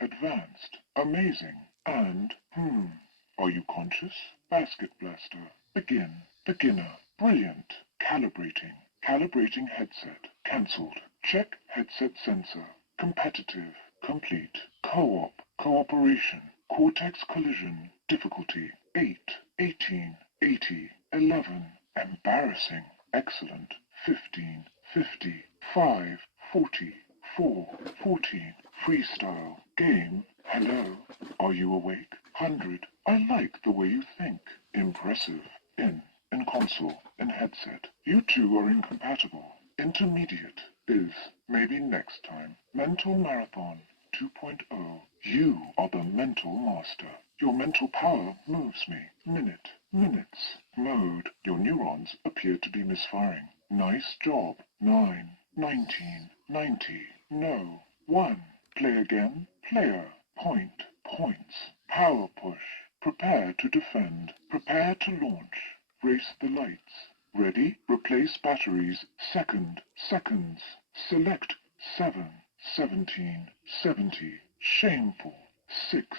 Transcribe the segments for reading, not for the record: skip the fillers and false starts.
Advanced, amazing, and, are you conscious? Basket blaster, begin, beginner, brilliant, calibrating, calibrating headset, cancelled, check headset sensor, competitive, complete, co-op, cooperation, cortex collision, difficulty, 8, 18, 80, 11, embarrassing, excellent, 15, 50, 5, 40, 4, 14, freestyle, game, hello, are you awake? 100, I like the way you think, impressive, in console, in headset, you two are incompatible, intermediate, is, maybe next time, mental marathon, 2.0, you are the mental master. Your mental power moves me. Minute, minutes, mode, your neurons appear to be misfiring. Nice job. 9, 19, 90, no, 1. Play again, player, point, points, power push, prepare to defend, prepare to launch, race the lights. Ready, replace batteries, second, seconds, select 7, 17, 70, shameful, 6,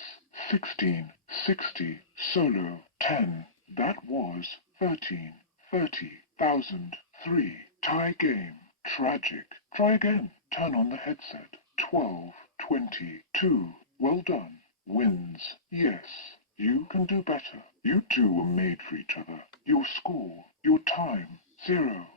16, 60, solo, 10, that was 13, 30,000, 3, tie game, tragic, try again, turn on the headset, 12, 20, 2, well done, wins, yes, you can do better, you two were made for each other, your score, your time, 0.